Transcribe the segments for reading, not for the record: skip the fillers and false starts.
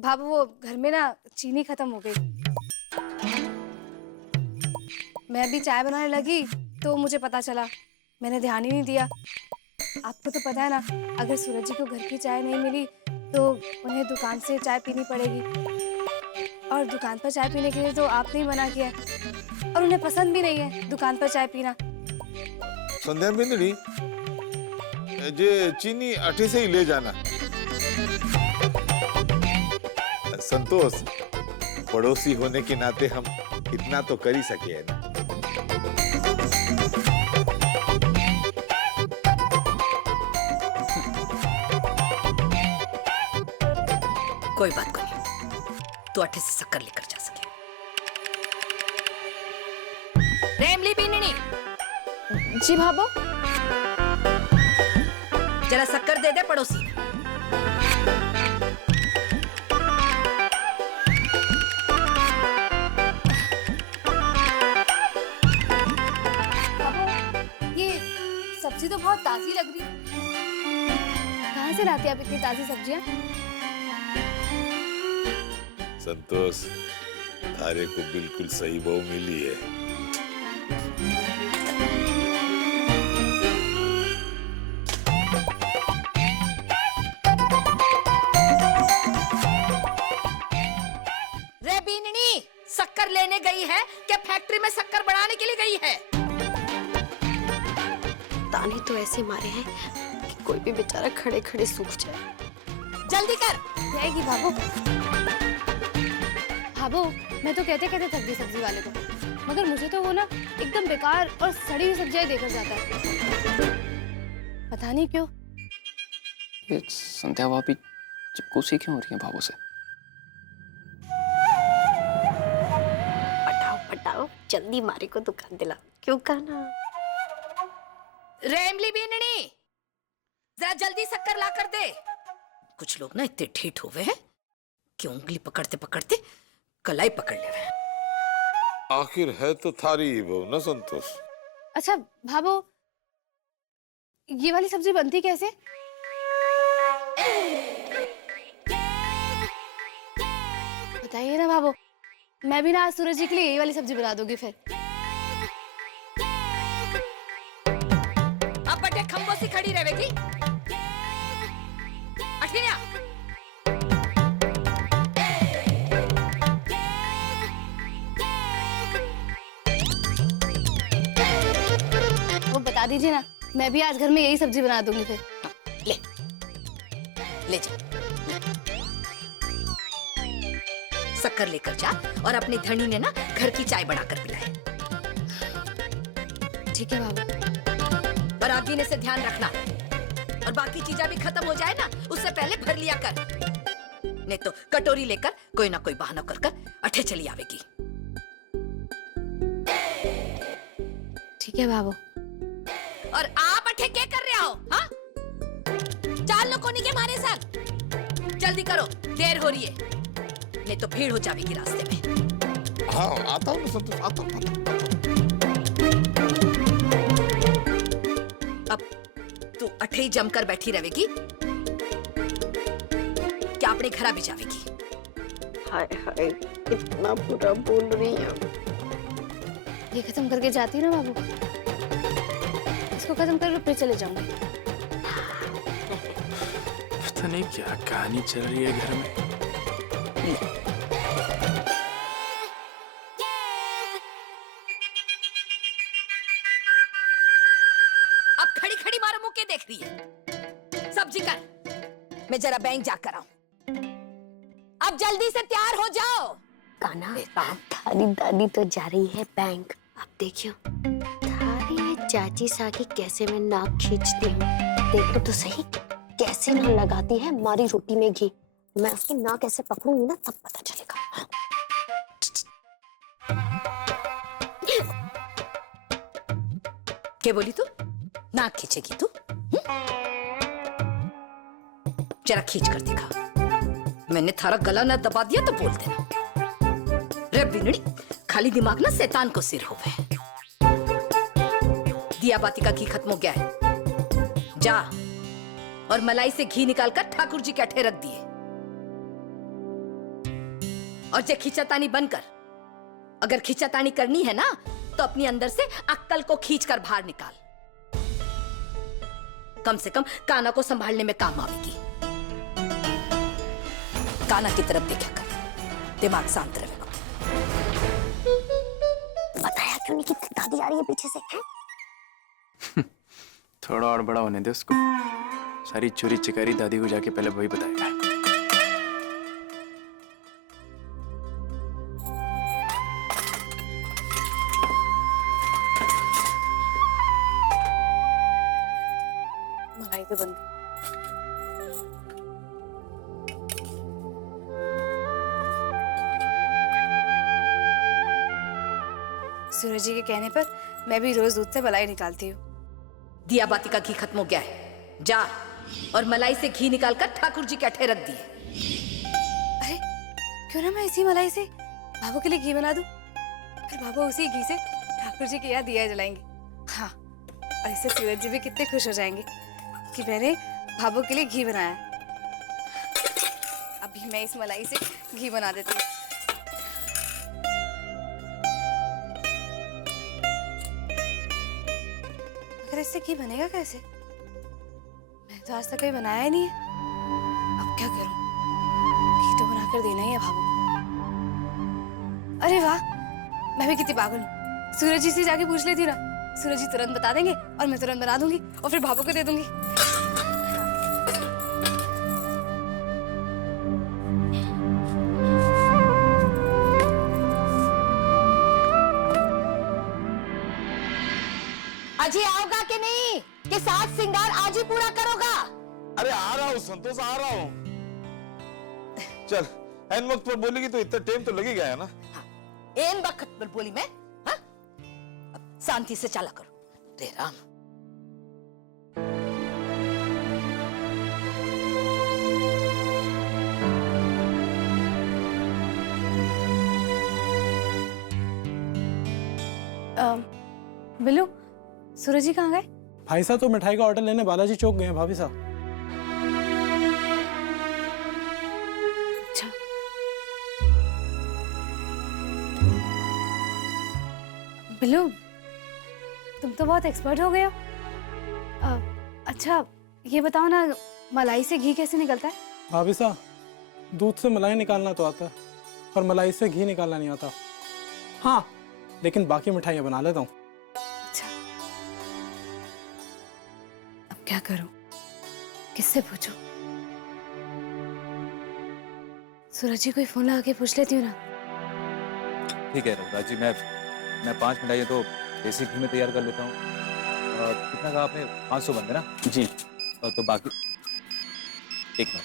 भाभी वो घर में ना चीनी खत्म हो गई। मैं भी चाय बनाने लगी तो मुझे पता चला, मैंने ध्यान ही नहीं दिया। आपको तो पता है ना, अगर सूरज जी को घर की चाय नहीं मिली तो उन्हें दुकान से चाय पीनी पड़ेगी, और दुकान पर चाय पीने के लिए तो आपने ही मना किया है, और उन्हें पसंद भी नहीं है दुकान पर चाय पीना। संध्या बिंदड़ी, जे चीनी अठी से ही ले जाना। संतोष, पड़ोसी होने के नाते हम इतना तो कर ही सके है ना। कोई बात नहीं, तू अठे से शक्कर लेकर जा सके। रेमली बीननी। जी भाभो। जरा शक्कर दे दे पड़ोसी। ये सब्जी तो बहुत ताजी लग रही है। कहाँ से लाते हैं आप इतनी ताजी सब्जियां? संतोष, थारे को बिल्कुल सही बहू मिली है। रे बीननी, शक्कर लेने गई है क्या फैक्ट्री में शक्कर बढ़ाने के लिए गई है? ताने तो ऐसे मारे हैं कि कोई भी बेचारा खड़े खड़े सूख जाए। जल्दी कर। जाएगी भाभो। भाभो, मैं तो कहते कहते थक गई सब्जी वाले को, मगर मुझे तो वो ना एकदम बेकार और सड़ी हुई सब्जियां देकर जाता है। पता नहीं क्यों। ये संध्या भाभी चिपकूसी क्यों हो रही है भाभो से? पटाओ पटाओ, जल्दी मारे को दुकान दिला। क्यों कहना? रेमली बीननी, जरा जल्दी शक्कर ला कर दे। कुछ लोग ना इतने ठेठ हुए हैं कि उंगली पकड़ते पकड़ते कलाई पकड़ ले हुए। आखिर है तो थारी ही बहू ना संतोष। अच्छा भाभो, ये वाली सब्जी बनती कैसे? बताइए ना भाभो, मैं भी ना आज सूरज जी के लिए यही वाली सब्जी बना दूंगी फिर। अब बटे खंभों से खड़ी रहेगी। अठिया। वो बता दीजिए ना, मैं भी आज घर में यही सब्जी बना दूंगी फिर। ले ले जा, शक्कर लेकर जा और अपनी धनी ने ना घर की चाय बनाकर पिलाए। ठीक है बाबू। और आप जीने से ध्यान रखना, और बाकी चीजें भी खत्म हो जाए ना उससे पहले भर लिया कर, नहीं तो कटोरी लेकर कोई ना कोई बहाना कर कर अठे चली आवेगी। ठीक है बाबू। और आप अठे क्या कर रहे हो? हाँ, चाल लो कोनी के मारे संग। जल्दी करो, देर हो रही है, नहीं तो भीड़ हो जाएगी रास्ते में। हाँ, आता हूँ ना संतोष, आता हूँ। अब तू अठे ही जमकर बैठी रहेगी क्या अपने घर भी जावेगी? हाय हाय, इतना बुरा बोल रही है। ये खत्म करके जाती है ना बाबू, इसको खत्म कर फिर चले जाऊंगी। पता नहीं क्या कहानी चल रही है घर में। अब खड़ी खड़ी मारो मुंह के देख रही है। सब्जी कर, मैं जरा बैंक जाकर आऊं। अब जल्दी से तैयार हो जाओ। कान्हा, थारी दादी तो जा रही है बैंक। अब देखियो थारी ये चाची साकी कैसे मैं नाक खींचती हूँ। देखो तो सही कैसे ना लगाती है हमारी रोटी में घी। मैं उसकी नाक ऐसे पकड़ूंगी ना तब पता चलेगा। क्या बोली तू? नाक खींचेगी तू? जरा खींच कर दिखा। मैंने थारा गला ना दबा दिया तो बोल देना। रे बिनड़ी, खाली दिमाग ना शैतान को सिर हो गए। दिया बाती का घी खत्म हो गया है, जा और मलाई से घी निकालकर ठाकुर जी के अठे रख दिए। और जे खींचातानी बनकर, अगर खींचातानी करनी है ना तो अपनी अंदर से अक्कल को खींचकर बाहर निकाल। कम से कम काना को संभालने में काम आवेगी। काना की तरफ देखा कर, दिमाग शांत रहेगा। बताया क्यों नहीं कि दादी आ रही है पीछे से? हैं? थोड़ा और बड़ा होने दे उसको। सारी चोरी चिकारी दादी को जाके पहले वही बताएगा। मलाई तो बंद। सूरज जी के कहने पर मैं भी रोज दूध से मलाई निकालती हूँ। दिया बाती का घी खत्म हो गया है, जा और मलाई से घी निकालकर ठाकुर जी के अठे रख दिए। अरे क्यों ना मैं इसी मलाई से बाबू के लिए घी बना दूं, फिर बाबू उसी घी से ठाकुर जी के यहाँ दिया जलाएंगे। हाँ, और इससे सूरज जी भी कितने खुश हो जाएंगे कि मैंने बाबू के लिए घी बनाया। अभी मैं इस मलाई से घी बना देती हूँ। मगर इससे घी बनेगा कैसे? मैं तो आज तक कभी बनाया ही नहीं है। अब क्या करूं? घी तो बनाकर देना ही है बाबू को। अरे वाह, मैं भी कितनी पागल हूँ। सूरज जी से जाके पूछ लेती ना, सूरज जी तुरंत बता देंगे और मैं तुरंत बना दूंगी और फिर बाबू को दे दूंगी। अजय आओगा कि नहीं, कि साथ सिंगार आज ही पूरा करोगा? अरे आ रहा हूँ संतोष, आ रहा हूँ। चल, एन वक्त पर बोलेगी तो इतना टाइम तो लगेगा है ना। हाँ, एन वक्त पर बोली मैं। हाँ? अब शांति से चला करो। रे राम। बिल्लू, सूरज जी कहाँ गए? भाई साहब तो मिठाई का ऑर्डर लेने बालाजी चौक गए हैं भाभी साहब। अच्छा, बिल्लू तुम तो बहुत एक्सपर्ट हो गए हो। अच्छा ये बताओ ना, मलाई से घी कैसे निकलता है? भाभी साहब, दूध से मलाई निकालना तो आता है और मलाई से घी निकालना नहीं आता। हाँ, लेकिन बाकी मिठाइयाँ बना लेता हूँ। अच्छा, अब क्या करूं? किससे पूछूं? सूरज जी को फोन लगा के पूछ लेती हूँ ना। ठीक है रघुराज जी, मैं 5 मिठाइयाँ तो देसी घी में तैयार कर लेता हूँ। कितना कहा आपने? 500 बनते ना जी। तो बाकी एक मिनट।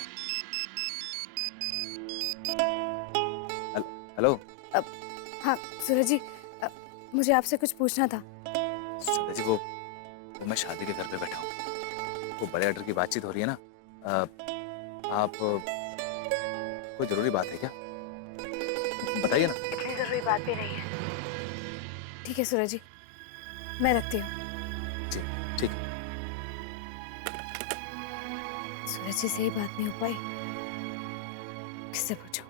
हेलो। हाँ सूरज जी, मुझे आपसे कुछ पूछना था। सूरज जी, वो मैं शादी के घर पे बैठा हूँ, वो बड़े ऑर्डर की बातचीत हो रही है ना। आप कोई जरूरी बात है क्या? बताइए ना। जरूरी बात भी नहीं है। ठीक है सूरज जी, मैं रखती हूँ। जी ठीक है। सूरज जी से ही बात नहीं हो पाई, किससे पूछूं?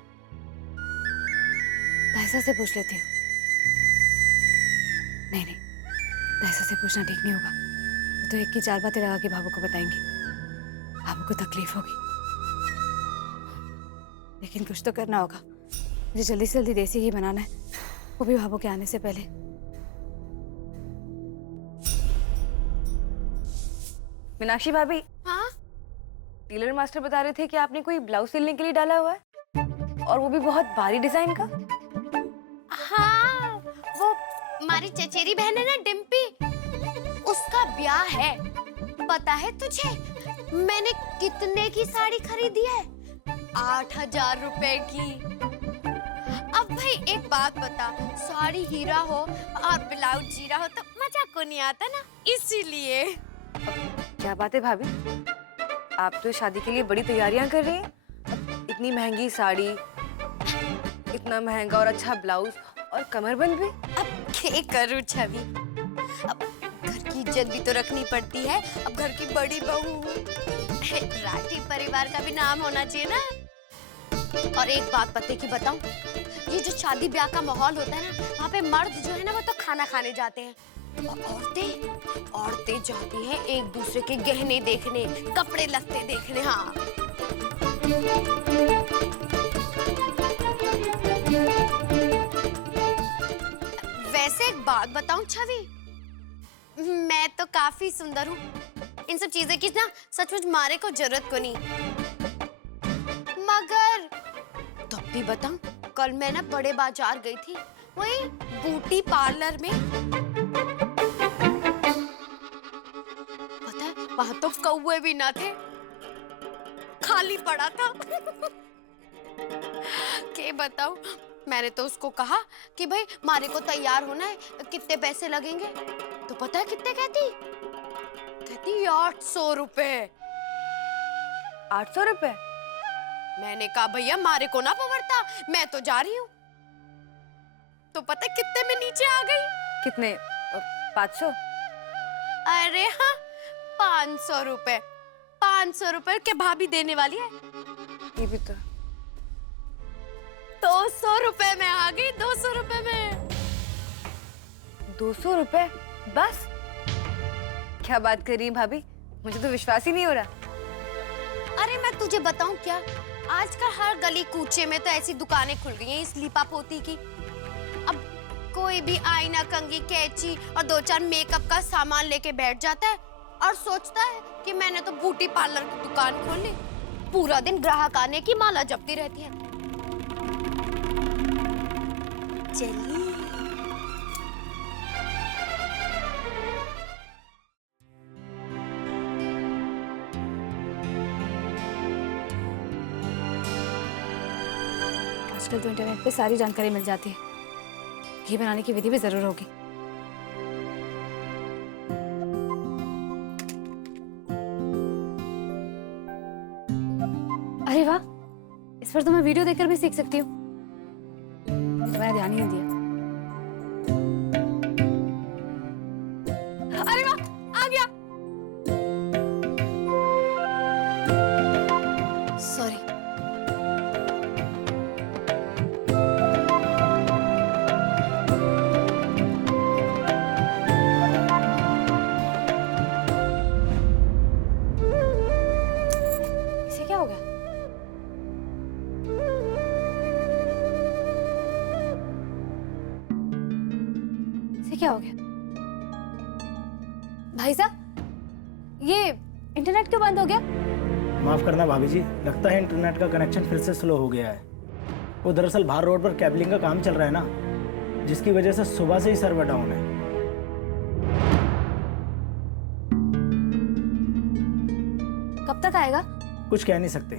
दाइसा से पूछ लेती हूँ। नहीं, दाइसा से पूछना ठीक नहीं होगा। वो तो एक की 4 बातें लगा के बाबू को बताएंगी, बाबू को तकलीफ होगी। लेकिन कुछ तो करना होगा। मुझे जल्दी से जल्दी देसी घी बनाना है, वो भी बाबू के आने से पहले। मीनाक्षी भाभी। हाँ? टेलर मास्टर बता रहे थे कि आपने कोई ब्लाउज सिलने के लिए डाला हुआ है, और वो भी बहुत भारी डिजाइन का। हाँ, वो हमारी चचेरी बहन है ना डिम्पी, उसका ब्याह है। पता है तुझे मैंने कितने की साड़ी खरीदी है? 8,000 रुपए की। अब भाई एक बात बता, साड़ी हीरा हो और ब्लाउज जीरा हो तो मजा को नहीं आता ना, इसीलिए। क्या बात है भाभी, आप तो शादी के लिए बड़ी तैयारियां कर रही हैं। इतनी महंगी साड़ी, इतना महंगा और अच्छा ब्लाउज और कमरबंद भी। अब क्या करूं छवि, अब घर की इज्जत भी तो रखनी पड़ती है। अब घर की बड़ी बहू हूँ, राठी परिवार का भी नाम होना चाहिए ना। और एक बात पते की बताऊं, ये जो शादी ब्याह का माहौल होता है ना, वहाँ पे मर्द जो है ना वो तो खाना खाने जाते हैं और औरतें जाती हैं एक दूसरे के गहने देखने, कपड़े लत्ते देखने। हाँ वैसे एक बात बताऊं छवि, मैं तो काफी सुंदर हूँ। इन सब चीजें की ना सचमुच मारे को जरूरत को नहीं। मगर तब भी बताऊं, कल मैं ना बड़े बाजार गई थी, वही ब्यूटी पार्लर में। पता है वहां तो कौवे भी ना थे, खाली पड़ा था। क्या बताऊं, मैंने तो उसको कहा कि भाई मारे को तैयार होना है, कितने पैसे लगेंगे? तो पता है कितने कहती 800 रुपए। 800 रुपए? मैंने कहा भैया मारे को ना पवरता, मैं तो जा रही हूँ। तो पता है कितने में नीचे आ गई? कितने? 500? अरे हाँ 500 रुपए। 500 रुपए क्या भाभी देने वाली है? ये भी तो 200 रुपए में आ गई। 200 रुपए में। 200 रुपए बस? क्या बात कर रही है भाभी, मुझे तो विश्वास ही नहीं हो रहा। अरे मैं तुझे बताऊं क्या, आजकल हर गली कूचे में तो ऐसी दुकानें खुल गई हैं इस लिपा पोती की। अब कोई भी आईना, कंघी, कैंची और 2-4 मेकअप का सामान लेके बैठ जाता है और सोचता है कि मैंने तो ब्यूटी पार्लर की दुकान खोल ली। पूरा दिन ग्राहक आने की माला जपती रहती है। चलिए आजकल तो इंटरनेट पे सारी जानकारी मिल जाती है। घी बनाने की विधि भी जरूर होगी। अरे वाह, इस पर तो मैं वीडियो देखकर भी सीख सकती हूँ। तो मैंने ध्यान ही नहीं दिया। अरे वाह, आ गया। सॉरी। इसे क्या हो गया? इसे क्या हो गया? भाई साहब, ये इंटरनेट क्यों बंद हो गया? माफ करना भाभी जी, लगता है इंटरनेट का कनेक्शन फिर से स्लो हो गया है। वो दरअसल बाहर रोड पर केबलिंग का काम चल रहा है ना, जिसकी वजह से सुबह से ही सर्वर डाउन है। कब तक आएगा? कुछ कह नहीं सकते।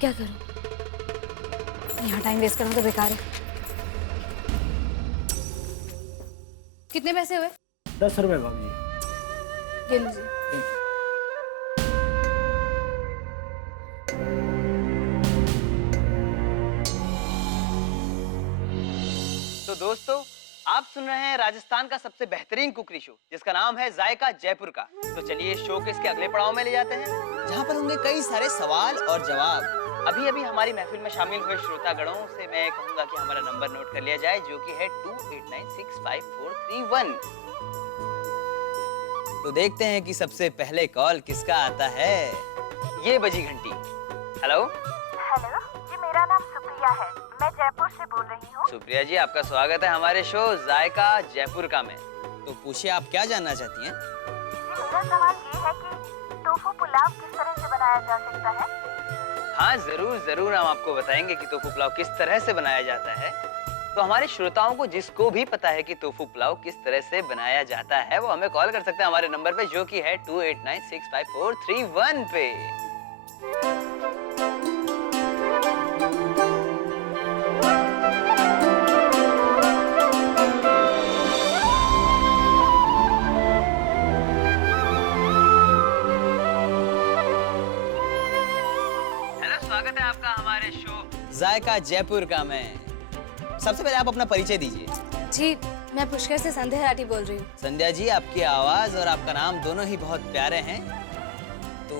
क्या करूं? यहाँ टाइम वेस्ट करना तो बेकार है। कितने पैसे हुए? 10 रुपए भाभी जी। ये लीजिए। तो दोस्तों, आप सुन रहे हैं राजस्थान का सबसे बेहतरीन कुकरी शो, जिसका नाम है जायका जयपुर का। तो चलिए शो के इसके अगले पड़ाव में ले जाते हैं, जहां पर होंगे कई सारे सवाल और जवाब। अभी अभी हमारी महफिल में शामिल हुए श्रोतागणों से मैं कहूंगा कि हमारा नंबर नोट कर लिया जाए, जो कि है 28965431। तो देखते हैं कि सबसे पहले कॉल किसका आता है। ये बजी घंटी। हेलो हेलो जी, मेरा नाम सुप्रिया है, मैं जयपुर से बोल रही हूँ। सुप्रिया जी, आपका स्वागत है हमारे शो जायका जयपुर का में। तो पूछिए, आप क्या जानना चाहती हैं? जी मेरा सवाल ये है कि टोफू पुलाव किस तरह से बनाया जा सकता है? हाँ जरूर जरूर, हम आपको बताएंगे कि टोफू पुलाव किस तरह से बनाया जाता है। तो हमारे श्रोताओं को जिसको भी पता है कि टोफू पुलाव किस तरह से बनाया जाता है, वो हमें कॉल कर सकते हैं हमारे नंबर पे, जो कि है 28965431 पे। स्वागत है आपका हमारे शो जायका जयपुर का में। सबसे पहले आप अपना परिचय दीजिए। जी, मैं पुष्कर से संध्या राठी बोल रही हूँ। संध्या जी, आपकी आवाज और आपका नाम दोनों ही बहुत प्यारे हैं। तो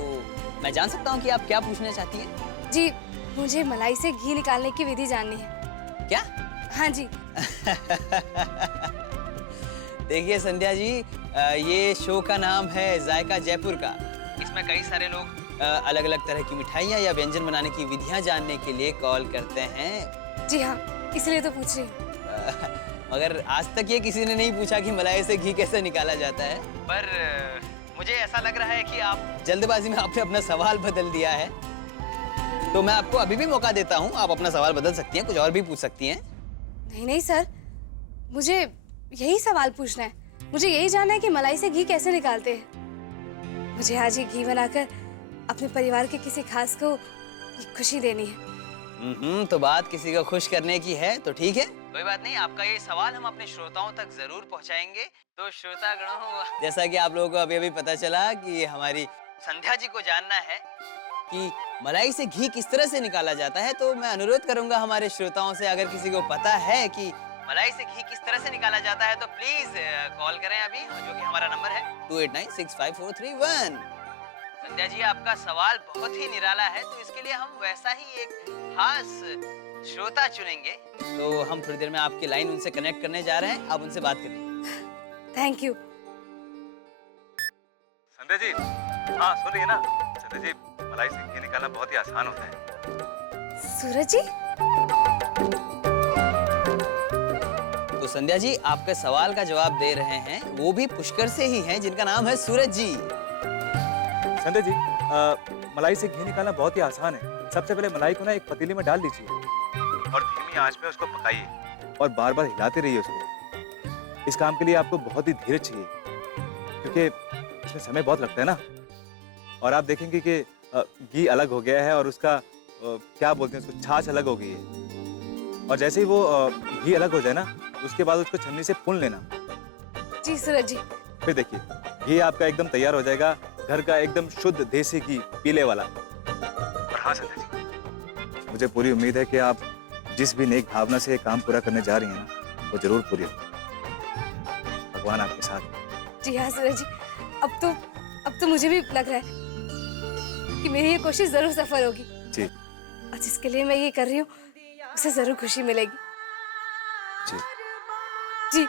मैं जान सकता हूँ कि आप क्या पूछना चाहती हैं? जी, मुझे मलाई से घी निकालने की विधि जाननी है। क्या? हाँ जी। देखिए संध्या जी, ये शो का नाम है जायका जयपुर का। इसमें कई सारे लोग अलग अलग तरह की मिठाइयाँ या व्यंजन बनाने की विधियाँ जानने के लिए कॉल करते हैं। जी हाँ, इसलिए तो पूछ रही हूँ। मगर आज तक ये किसी ने नहीं पूछा कि मलाई से घी कैसे निकाला जाता है। पर मुझे ऐसा लग रहा है कि आप जल्दबाजी में आपने अपना सवाल बदल दिया है। तो मैं आपको अभी भी मौका देता हूँ, आप अपना सवाल बदल सकती हैं, कुछ और भी पूछ सकती हैं। नहीं नहीं सर, मुझे यही सवाल पूछना है। मुझे यही जानना है कि मलाई से घी कैसे निकालते हैं। मुझे आज ये घी बनाकर अपने परिवार के किसी खास को ये खुशी देनी है। तो बात किसी को खुश करने की है तो ठीक है, कोई बात नहीं। आपका ये सवाल हम अपने श्रोताओं तक जरूर पहुंचाएंगे। तो श्रोतागणों, जैसा कि आप लोगों को अभी अभी पता चला कि हमारी संध्या जी को जानना है कि मलाई से घी किस तरह से निकाला जाता है, तो मैं अनुरोध करूंगा हमारे श्रोताओं से, अगर किसी को पता है कि मलाई से घी किस तरह से निकाला जाता है तो प्लीज कॉल करें अभी, जो कि हमारा नंबर है 28965431। संध्या जी, आपका सवाल बहुत ही निराला है, तो इसके लिए हम वैसा ही एक खास श्रोता चुनेंगे। तो हम थोड़ी देर में आपकी लाइन उनसे कनेक्ट करने जा रहे हैं, आप उनसे बात करिए। Thank you. संध्या जी, हाँ सुन रही है ना? संध्या जी, मलाई से घी निकालना बहुत ही आसान होता है। सूरज जी? तो संध्या जी, आपके सवाल का जवाब दे रहे हैं वो भी पुष्कर से ही हैं, जिनका नाम है सूरज जी। संध्या जी, मलाई से घी निकालना बहुत ही आसान है। सबसे पहले मलाई को ना एक पतीले में डाल दीजिए और धीमी आंच में उसको पकाइए और बार बार हिलाते रहिए उसको। इस काम के लिए आपको बहुत ही धीरज चाहिए, क्योंकि इसमें समय बहुत लगता है ना। और आप देखेंगे कि घी अलग हो गया है और उसका क्या बोलते हैं उसको, छाछ अलग हो गई है। और जैसे ही वो घी अलग हो जाए ना, उसके बाद उसको छन्नी से पुन लेना। जी सूरज जी। फिर देखिए, घी आपका एकदम तैयार हो जाएगा, घर का एकदम शुद्ध देसी घी, पीले वाला। और हाँ संध्या जी, मुझे पूरी उम्मीद है कि आप जिस भी नेक भावना से काम पूरा करने जा रही हैं ना, वो जरूर पूरी हो। भगवान आपके साथ। जी हाँ सूरज जी, अब तो मुझे भी लग रहा है कि मेरी ये कोशिश जरूर सफल होगी। जी। और जिसके लिए मैं ये कर रही हूँ, उसे जरूर खुशी मिलेगी। जी। जी।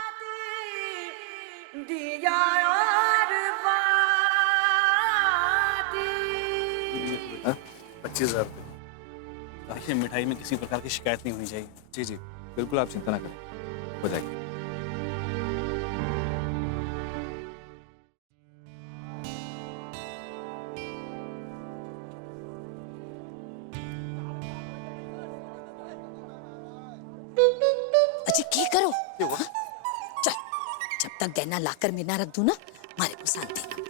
25,000। देखिए, मिठाई में किसी प्रकार की शिकायत नहीं होनी चाहिए। जी जी, बिल्कुल आप चिंता ना करें, हो जाएगी। अजी क्या करो? हाँ? चल, जब तक गहना लाकर मैं ना रख दूं ना, मारे को शांति ना मिले।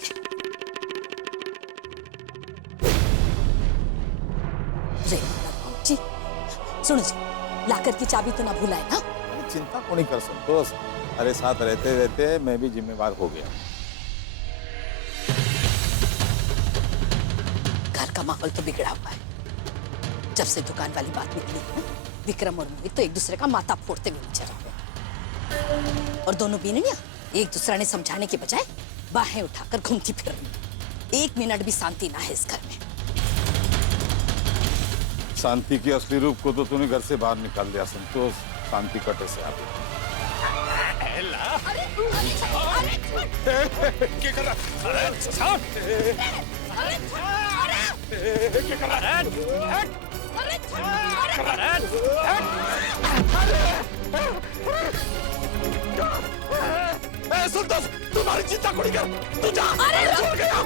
जी, सुनो जी, लाकर की चाबी तो ना भुलाए ना। चिंता को नहीं कर संतोष, अरे साथ रहते रहते मैं भी जिम्मेवार हो गया। घर का माहौल तो बिगड़ा हुआ है। जब से दुकान वाली बात निकली है, विक्रम और मोहित तो एक दूसरे का माथा फोड़ते हुए नजर आ रहे। और दोनों बीनियां एक दूसरे ने समझाने के बजाय बाहें उठाकर घूमती फिर रही। एक मिनट भी शांति ना है इस घर में। शांति के असली रूप को तो तूने घर से बाहर निकाल दिया संतोष। शांति कटे से आप संतोष, तुम्हारी चिंता को नहीं कर, तू जा। छोड़ गया।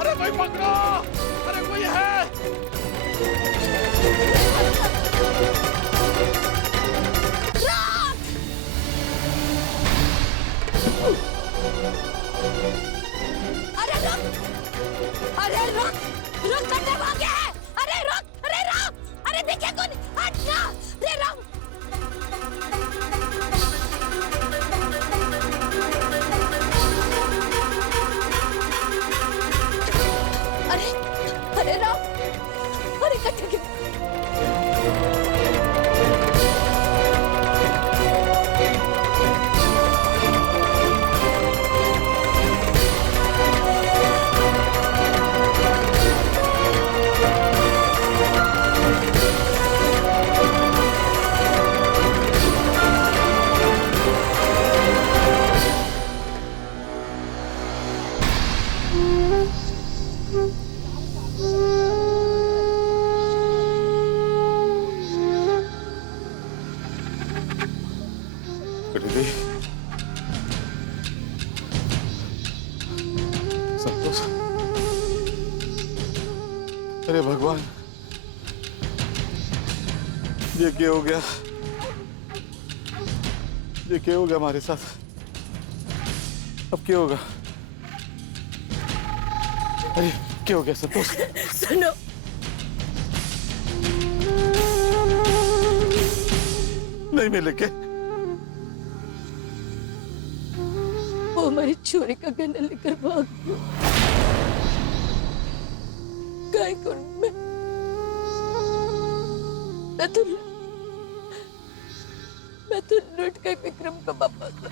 अरे कोई पकड़ो, अरे कोई है। अरे रुक, अरे रुक, रुक करने भागे। अरे रुक, अरे रुक, अरे दिखे कौन? हट ना, अरे रुक। अरे, अरे रुक, अरे कट गया। कट गई। संतोष, अरे भगवान, ये क्या हो गया? ये क्या हो गया हमारे साथ? अब क्या होगा? अरे क्या हो गया संतोष? सुनो, नहीं मिलेंगे। वो हमारी चोरी का गहना लेकर भाग गया। काय करूं मैं तो लूट गई विक्रम का पापा था।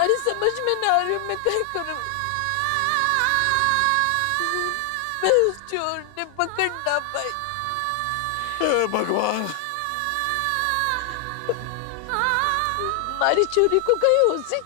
अरे समझ में ना आ रही, मैं क्या करूं? मैं उस चोर ने पकड़ ना पाई। भगवान, हमारी चोरी को कहीं हो सी